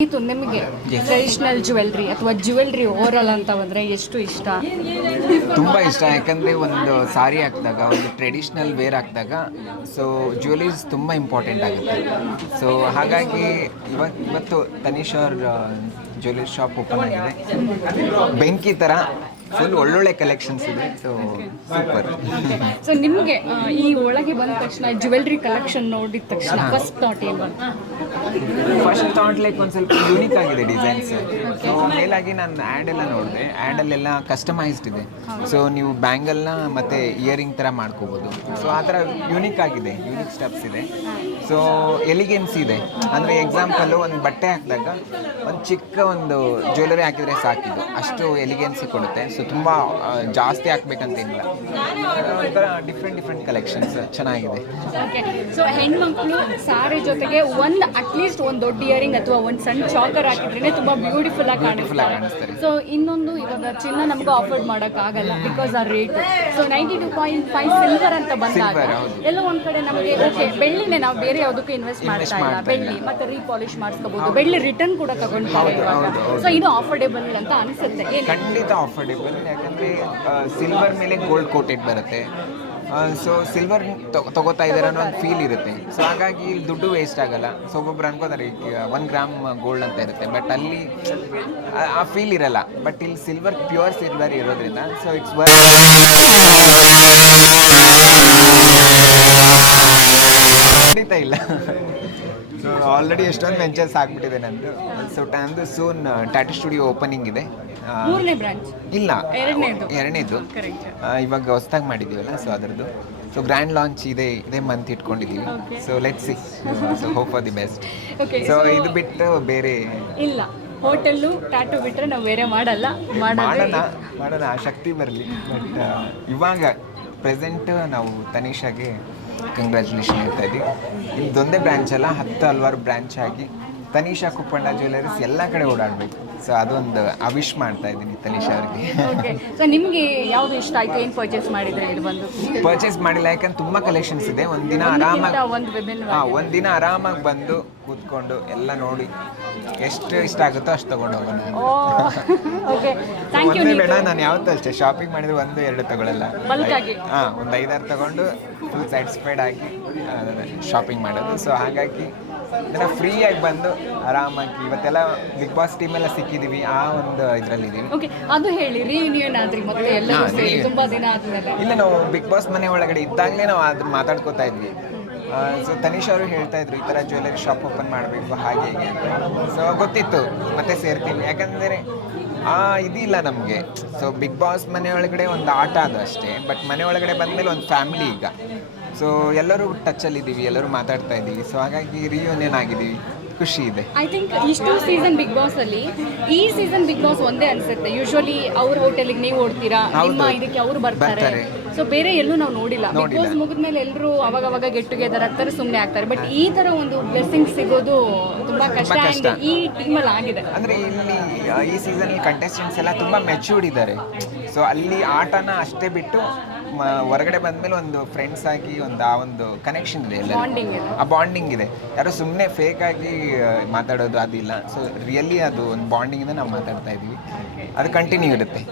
ಇದು ನಿಮಗೆ traditional jewellery ಅಥವಾ ಜ್ಯುವೆಲ್ರಿ ಓವರಲ್ ಅಂತ ಬಂದ್ರೆ ಎಷ್ಟು ಇಷ್ಟ? ತುಂಬ ಇಷ್ಟ ಯಾಕಂದರೆ ಒಂದು ಸಾರಿ ಹಾಕಿದಾಗ ಒಂದು ಟ್ರೆಡಿಷ್ನಲ್ ವೇರ್ ಹಾಕಿದಾಗ ಸೊ ಜ್ಯುವೆಲರೀಸ್ ತುಂಬ ಇಂಪಾರ್ಟೆಂಟ್ ಆಗುತ್ತೆ. ಸೊ ಹಾಗಾಗಿ ಇವತ್ತು ಇವತ್ತು ತನೀಶ್ ಅವ್ರ ಜ್ಯುವೆಲರಿ ಶಾಪ್ ಓಪನ್ ಆಗಿದೆ. ಬೆಂಕಿ ಥರ ಫುಲ್ ಒಳ್ಳೊಳ್ಳೆ ಕಲೆಕ್ಷನ್ಸ್ ಇದೆ ಸೊ ಸೂಪರ್ ಸೊ ನಿಮಗೆ ಈ ಒಳಗೆ ಬಂದ ತಕ್ಷಣ ಜ್ಯುವೆಲ್ರಿ ಕಲೆಕ್ಷನ್ ನೋಡಿದ ತಕ್ಷಣ ಫಸ್ಟ್ ಥಾಟ್ ಏನು? ಫಸ್ಟ್ ಥಾಟ್ ಲೈಕ್ ಒಂದು ಸ್ವಲ್ಪ ಯೂನಿಕ್ ಆಗಿದೆ ಡಿಸೈನ್ಸ್ ಸೊ ಮೇಲಾಗಿ ನಾನು ಆ್ಯಡ್ ಎಲ್ಲ ನೋಡಿದೆ. ಆ್ಯಡಲ್ಲೆಲ್ಲ ಕಸ್ಟಮೈಸ್ಡ್ ಇದೆ. ಸೊ ನೀವು ಬ್ಯಾಂಗಲ್ನ ಮತ್ತು ಇಯರಿಂಗ್ ಥರ ಮಾಡ್ಕೋಬೋದು. ಸೊ ಆ ಥರ ಯೂನಿಕ್ ಆಗಿದೆ. ಯೂನಿಕ್ ಸ್ಟೆಪ್ಸ್ ಇದೆ. ಸೊ ಎಲಿಗೆನ್ಸ್ ಇದೆ. ಅಂದರೆ ಎಕ್ಸಾಂಪಲ್ಲು ಒಂದು ಬಟ್ಟೆ ಹಾಕಿದಾಗ ಒಂದು ಚಿಕ್ಕ ಒಂದು ಜ್ಯುವೆಲರಿ ಹಾಕಿದರೆ ಸಾಕಿದ್ದು. ಅಷ್ಟು ಎಲಿಗೆನ್ಸಿ ಕೊಡುತ್ತೆ. ಸೊ ತುಂಬ ಜಾಸ್ತಿ ಹಾಕ್ಬೇಕಂತೇನಿಲ್ಲ ಒಂಥರ ಡಿಫ್ರೆಂಟ್ ಡಿಫ್ರೆಂಟ್ ಕಲೆಕ್ಷನ್ಸ್ ಚೆನ್ನಾಗಿದೆ. ಸೊ ಹೆಣ್ಮಕ್ಳು ಸಾರಿ ಜೊತೆಗೆ ಒಂದು ಅಟ್ಲೀಸ್ಟ್ ಒಂದು ದೊಡ್ಡ ಇಯರಿಂಗ್ ಅಥವಾ ಒಂದು ಸಣ್ಣ ಚಾಕರ್ ಹಾಕಿದ್ರೆ ತುಂಬಾ ಬ್ಯೂಟಿಫುಲ್ ಆಗಿ ಕಾಣಿಸ್ತಾರೆ. ಸೊ ಇನ್ನೊಂದು ಇವಾಗ ಚಿನ್ನ ನಮ್ಗೆ ಆಫರ್ಡ್ ಮಾಡೋಕ್ಕಾಗಲ್ಲ ಬಿಕಾಸ್ ಆ rate so ninety two point five silver ಅಂತ ಬಂದಾಗ ಎಲ್ಲ ಒಂದ್ ಕಡೆ ನಮಗೆ ಓಕೆ ಬೆಳ್ಳಿನೇ ನಾವು ಬೇರೆ ಯಾವುದಕ್ಕೂ ಇನ್ವೆಸ್ಟ್ ಮಾಡ್ತಾ ಇಲ್ಲ. ಬೆಳ್ಳಿ ಮತ್ತೆ ರೀಪಾಲಿಶ್ ಮಾಡಿಸ್ಕೋಬಹುದು ಬೆಳ್ಳಿ ರಿಟರ್ನ್ ಕೂಡ ತಗೊಂಡ್ತಾರೆ ಇವಾಗ. ಸೊ ಇದು ಆಫರ್ಡೇಬಲ್ ಅಂತ ಅನಿಸುತ್ತೆ. ಖಂಡಿತ ಆಫರ್ಡೇಬಲ್ ಯಾಕಂದ್ರೆ ಸಿಲ್ವರ್ ಮೇಲೆ ಗೋಲ್ಡ್ ಕೋಟೆಡ್ ಬರುತ್ತೆ. ಸೊ ಸಿಲ್ವರ್ ತಗೋತಾ ಇದ್ದಾರೆ ಅನ್ನೋ ಒಂದು ಫೀಲ್ ಇರುತ್ತೆ. ಸೊ ಹಾಗಾಗಿ ಇಲ್ಲಿ ದುಡ್ಡು ವೇಸ್ಟ್ ಆಗಲ್ಲ. ಸೊ ಒಬ್ಬೊಬ್ರು ಅನ್ಕೋತಾರೆ ಒನ್ ಗ್ರಾಮ್ ಗೋಲ್ಡ್ ಅಂತ ಇರುತ್ತೆ. ಬಟ್ ಅಲ್ಲಿ ಆ- ಫೀಲ್ ಇರಲ್ಲ. ಬಟ್ ಇಲ್ಲಿ ಸಿಲ್ವರ್ ಪ್ಯೂರ್ ಸಿಲ್ವರ್ ಇರೋದ್ರಿಂದ ಸೊ ಇಟ್ಸ್ ವರ್ ಖಂಡಿತ ಇಲ್ಲ. ಸೊ ಆಲ್ರೆಡಿ ಎಷ್ಟೊಂದು ವೆಂಚರ್ಸ್ ಆಗ್ಬಿಟ್ಟಿದೆ ನಂದು. ಸೊ ನಂದು ಸೂನ್ ಟಾಟಾ ಸ್ಟುಡಿಯೋ ಓಪನಿಂಗ್ ಇದೆ. ಮೂರನೇ ಬ್ರಾಂಚ್. ಇಲ್ಲ ಎರಡನೇದು. ಇವಾಗ ಹೊಸ್ದಾಗಿ ಮಾಡಿದ್ದೀವಲ್ಲ ಸೊ ಅದರದ್ದು. ಸೊ ಗ್ರ್ಯಾಂಡ್ ಲಾಂಚ್ ಇದೆ ಇದೇ ಮಂತ್ ಇಟ್ಕೊಂಡಿದ್ದೀವಿ. So let see so hope for the best so ಇದು ಬಿಟ್ಟು ಬೇರೆ ಇಲ್ಲ. ಹೋಟೆಲ್ಲು ಟ್ಯಾಟೂ ಬಿಟ್ಟರೆ ನಾವು ಬೇರೆ ಮಾಡಲ್ಲ. ಮಾಡೋಣ ಮಾಡೋಣ ಆ ಶಕ್ತಿ ಬರಲಿ. ಬಟ್ ಇವಾಗ ಪ್ರೆಸೆಂಟ್ ನಾವು ತನಿಷಾಗೆ ಕಂಗ್ರ್ಯಾಚುಲೇಷನ್ ಹೇಳ್ತಾ ಇದ್ದೀವಿ. ಇದೊಂದೇ ಬ್ರ್ಯಾಂಚ್ ಅಲ್ಲ ಹತ್ತು ಹಲವಾರು ಬ್ರ್ಯಾಂಚ್ ಆಗಿ ತನಿಷಾ ಕುಪ್ಪಣ್ಣ ಜ್ಯುವೆಲರೀಸ್ ಎಲ್ಲ ಕಡೆ ಓಡಾಡಬೇಕು. ಸೊ ಅದೊಂದು ಅವಿಶ್ ಮಾಡ್ತಾ ಇದ್ದೀನಿ ತನಿಷ್ ಅವ್ರಿಗೆ. ಓಕೆ ಸೊ ನಿಮಗೆ ಯಾವುದು ಇಷ್ಟ ಆಯ್ತು? ಏನು ಪರ್ಚೇಸ್ ಮಾಡಿದ್ರೆ ಇಲ್ಲಿ ಬಂದು? ಪರ್ಚೇಸ್ ಮಾಡಿಲ್ಲ ಯಾಕಂದ್ರೆ ತುಂಬ ಕಲೆಕ್ಷನ್ಸ್ ಇದೆ. ಒಂದಿನ ಆರಾಮಾಗಿ ಒಂದು ವಿಭಿನ್ನ ಹಾಂ ಒಂದಿನ ಆರಾಮಾಗಿ ಬಂದು ಕೂತ್ಕೊಂಡು ಎಲ್ಲ ನೋಡಿ ಎಷ್ಟು ಇಷ್ಟ ಆಗುತ್ತೋ ಅಷ್ಟು ತಗೊಂಡು ಹೋಗೋಣ. ಓಕೆ ಥ್ಯಾಂಕ್ ಯು ಒಂದೇ ಬೇಡ ನಾನು ಯಾವತ್ತೂ ಅಷ್ಟೇ. ಶಾಪಿಂಗ್ ಮಾಡಿದ್ರೆ ಒಂದು ಎರಡು ತಗೊಳ್ಳಲ್ಲ Bulk ಆಗಿ. ಹಾಂ ಒಂದು ಐದಾರು ತಗೊಂಡು ಫುಲ್ ಸ್ಯಾಟಿಸ್ಫೈಡ್ ಆಗಿ ಶಾಪಿಂಗ್ ಮಾಡೋದು. ಸೊ ಹಾಗಾಗಿ ಇದನ್ನ ಫ್ರೀಯಾಗಿ ಬಂದು ಆರಾಮಾಗಿ ಇವತ್ತೆಲ್ಲ ಬಿಗ್ ಬಾಸ್ ಟೀಮೆಲ್ಲ ಸಿಕ್ಕಿದ್ದೀವಿ ಆ ಒಂದು ಇದರಲ್ಲಿದ್ದೀವಿ ಓಕೆ ಅದು ಹೇಳಿ ರಿಯೂನಿಯನ್ ಆದ್ರಿ ಮತ್ತೆ ಎಲ್ಲ ಹಾ, ಸೇರಿ reunion. ತುಂಬಾ ದಿನ ಆದ್ಮೇಲೆ. ಇಲ್ಲ ನಾವು ಬಿಗ್ ಬಾಸ್ ಮನೆ ಒಳಗಡೆ ಇದ್ದಾಗಲೇ ನಾವು ಅದ್ರ ಮಾತಾಡ್ಕೋತಾ ಇದ್ವಿ. ಸೊ ತನಿಷ್ ಅವರು ಹೇಳ್ತಾ ಇದ್ರು ಈ ಥರ ಜ್ಯುವೆಲರಿ ಶಾಪ್ ಓಪನ್ ಮಾಡಬೇಕು ಹಾಗೆ ಹೀಗೆ ಅಂತ. ಸೊ ಗೊತ್ತಿತ್ತು ಮತ್ತೆ ಸೇರ್ತೀನಿ. ಯಾಕಂದರೆ ಆ ಇದಿಲ್ಲ ನಮಗೆ. ಸೊ ಬಿಗ್ ಬಾಸ್ ಮನೆ ಒಳಗಡೆ ಒಂದು ಆಟ ಅದು ಅಷ್ಟೇ ಬಟ್ ಮನೆ ಒಳಗಡೆ ಬಂದಮೇಲೆ ಒಂದು ಫ್ಯಾಮಿಲಿ ಈಗ. ಸೊ ಎಲ್ಲರೂ ಟಚ್ಚಲ್ಲಿದ್ದೀವಿ ಎಲ್ಲರೂ ಮಾತಾಡ್ತಾ ಇದ್ದೀವಿ ಸೊ ಹಾಗಾಗಿ ರಿಯೂನಿಯನ್ ಆಗಿದ್ದೀವಿ ಖುಷಿ ಇದೆ. ಐ ಥಿಂಕ್ ಇಷ್ಟು ಸೀಸನ್ ಬಿಗ್ ಬಾಸ್ ಅಲ್ಲಿ ಈ ಸೀಸನ್ ಬಿಗ್ ಬಾಸ್ ಒಂದೇ ಅನ್ಸುತ್ತೆ. ಯೂಶುವಲಿ ಅವ್ರ ಹೋಟೆಲ್ಗೆ ನೀವು ಓಡ್ತೀರಾ. ನಿಮ್ಮ ಇದಕ್ಕೆ ಅವ್ರು ಬರ್ತಾರೆ. ಸೊ ಬೇರೆ ಎಲ್ಲೂ ನಾವು ನೋಡಿಲ್ಲ. ಬಿಕಾಸ್ ಮುಗಿದ ಮೇಲೆ ಮುಗಿದ್ಮೇಲೆ ಎಲ್ಲರೂ ಅವಾಗ ಅವಾಗ ಗೆಟ್ ಟುಗೆದರ್ ಆಗ್ತಾರೆ ಸುಮ್ಮನೆ ಆಗ್ತಾರೆ. ಬಟ್ ಈ ತರ ಒಂದು ಬ್ಲೆಸ್ಸಿಂಗ್ ಸಿಗೋದು ತುಂಬಾ ಕಷ್ಟ. ಟೀಮ್ ಈ ಟೀಮಲ್ಲಿ ಆಗಿದೆ. ಅಂದ್ರೆ ಇಲ್ಲಿ ಈ ಸೀಸನಲ್ಲಿ ಕಂಟೆಸ್ಟೆಂಟ್ಸ್ ಎಲ್ಲ ತುಂಬಾ ಮೆಚೂರ್ಡ್ ಇದ್ದಾರೆ. ಸೊ ಅಲ್ಲಿ ಆಟನ ಅಷ್ಟೇ ಬಿಟ್ಟು ಹೊರಗಡೆ ಬಂದ್ಮೇಲೆ ಒಂದು ಫ್ರೆಂಡ್ಸ್ ಆಗಿ ಒಂದು ಆ ಒಂದು ಕನೆಕ್ಷನ್ ಇದೆ ಎಲ್ಲ ಬಾಂಡಿಂಗ್ ಆ ಬಾಂಡಿಂಗ್ ಇದೆ. ಯಾರು ಸುಮ್ಮನೆ ಫೇಕ್ ಆಗಿ ಮಾತಾಡೋದು ಅದಿಲ್ಲ. ಸೊ ರಿಯಲಿ ಅದು ಒಂದು ಬಾಂಡಿಂಗಿಂದ ನಾವು ಮಾತಾಡ್ತಾ ಇದೀವಿ. ಅದು ಕಂಟಿನ್ಯೂ ಇರುತ್ತೆ.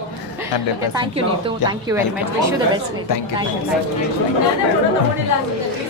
Hundred thank you Neetu thank you very much wish you the best Thank you. Thank you